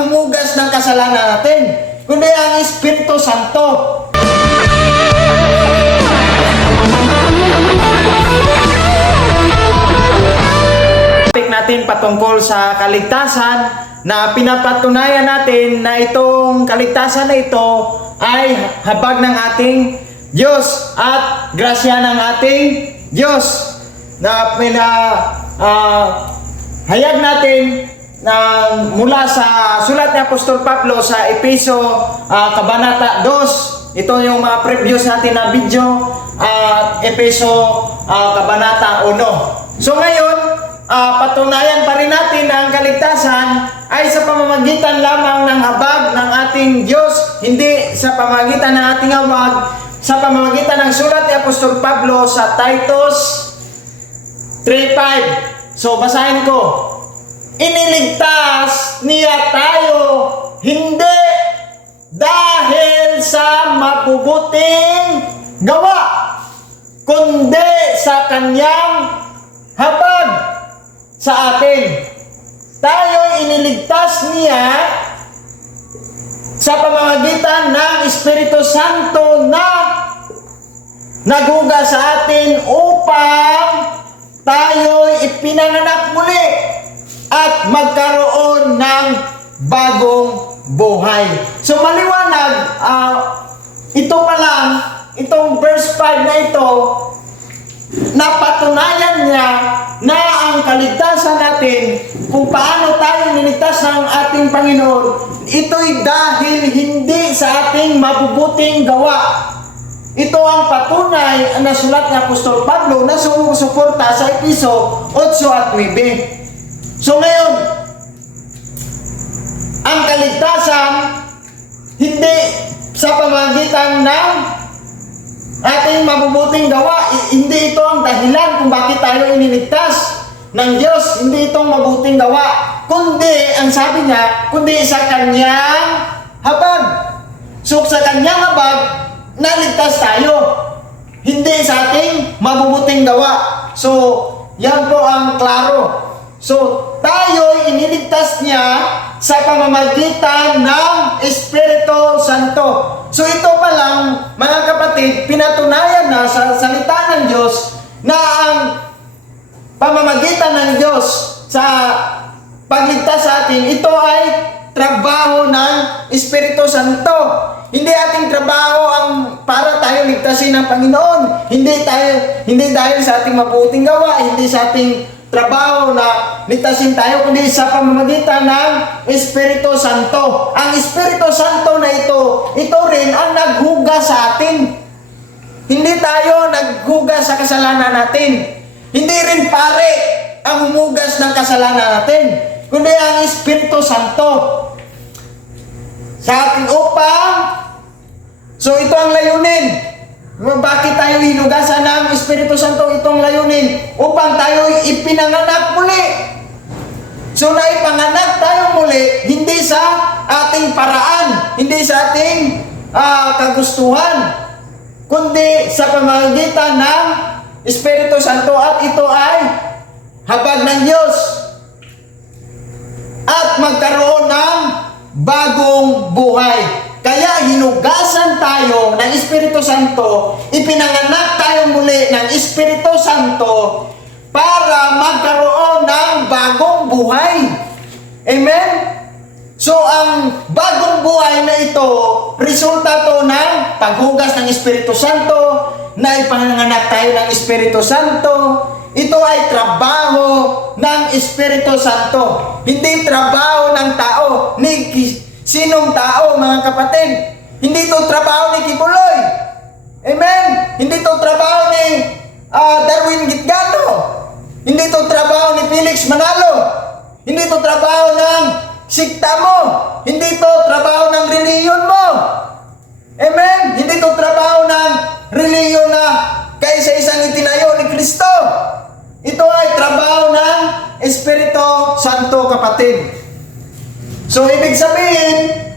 humugas ng kasalanan natin, kundi ang Espiritu Santo. topic natin patungkol sa kaligtasan na pinapatunayan natin na itong kaligtasan na ito ay habag ng ating Diyos at grasya ng ating Diyos na pina ah, hayag natin na mula sa sulat ni Apostol Pablo sa Epeso ah, Kabanata 2 ito yung mga previous natin na video at Epeso ah, Kabanata 1 so ngayon Ah, patunayan pa rin natin na ang kaligtasan ay sa pamamagitan lamang ng habag ng ating Diyos, hindi sa pamamagitan ng ating habag, sa pamamagitan ng sulat ni Apostol Pablo sa Titus 3.5. So, basahin ko. Iniligtas niya tayo, hindi dahil sa mabubuting gawa, kundi sa kanyang habag sa atin. Tayo iniligtas niya sa pamamagitan ng Espiritu Santo na naghuga sa atin upang tayo ipinanganak muli at magkaroon ng bagong buhay. So maliwanag, ah, ito pa lang, itong verse 5 na ito, napatunayan niya na ang kaligtasan natin, kung paano tayo niligtas ng ating Panginoon, ito'y dahil hindi sa ating mabubuting gawa. Ito ang patunay na sulat ng Apostol Pablo na sumusuporta sa Episo 8 at 9. So ngayon, ang kaligtasan hindi sa pamagitan ng ating mabubuting gawa, hindi ito ang dahilan kung bakit tayo iniligtas ng Diyos. Hindi itong mabuting gawa. Kundi, ang sabi niya, kundi sa kanyang habag. So, sa kanyang habag, naligtas tayo. Hindi sa ating mabubuting gawa. So, yan po ang klaro. So, tayo iniligtas niya sa pamamagitan ng Espiritu Santo. So, ito pa lang, mga kapatid, pinatunayan na sa salita ng Diyos na ang pamamagitan ng Diyos sa pagligtas sa atin, ito ay trabaho ng Espiritu Santo. Hindi ating trabaho ang para tayo ligtasin ng Panginoon. Hindi tayo hindi dahil sa ating mabuting gawa, hindi sa ating trabaho na ligtasin tayo kundi sa pamamagitan ng Espiritu Santo. Ang Espiritu Santo na ito, ito rin ang naghuga sa atin. Hindi tayo naghugas sa kasalanan natin. Hindi rin pare ang humugas ng kasalanan natin. Kundi ang Espiritu Santo. Sa ating upang, so ito ang layunin. Bakit tayo hinugasan ng Espiritu Santo itong layunin? Upang tayo ipinanganak muli. So naipanganak tayo muli, hindi sa ating paraan, hindi sa ating ah, kagustuhan, kundi sa pamamagitan ng Espiritu Santo at ito ay habag ng Diyos at magkaroon ng bagong buhay. Kaya hinugasan tayo ng Espiritu Santo, ipinanganak tayo muli ng Espiritu Santo para magkaroon ng bagong buhay. Amen? So ang bagong buhay na ito, resulta to ng paghugas ng Espiritu Santo, na ipanganganak tayo ng Espiritu Santo, ito ay trabaho ng Espiritu Santo. Hindi trabaho ng tao, ni sinong tao mga kapatid. Hindi ito trabaho ni Kibuloy. Amen? Hindi ito trabaho ni ah, Darwin Gitgano. Hindi ito trabaho ni Felix Manalo. Hindi ito trabaho ng sikta mo. Hindi ito trabaho ng reliyon mo. Amen? Hindi ito trabaho ng reliyon na kaysa isang itinayo ni Kristo. Ito ay trabaho ng Espiritu Santo kapatid. So, ibig sabihin,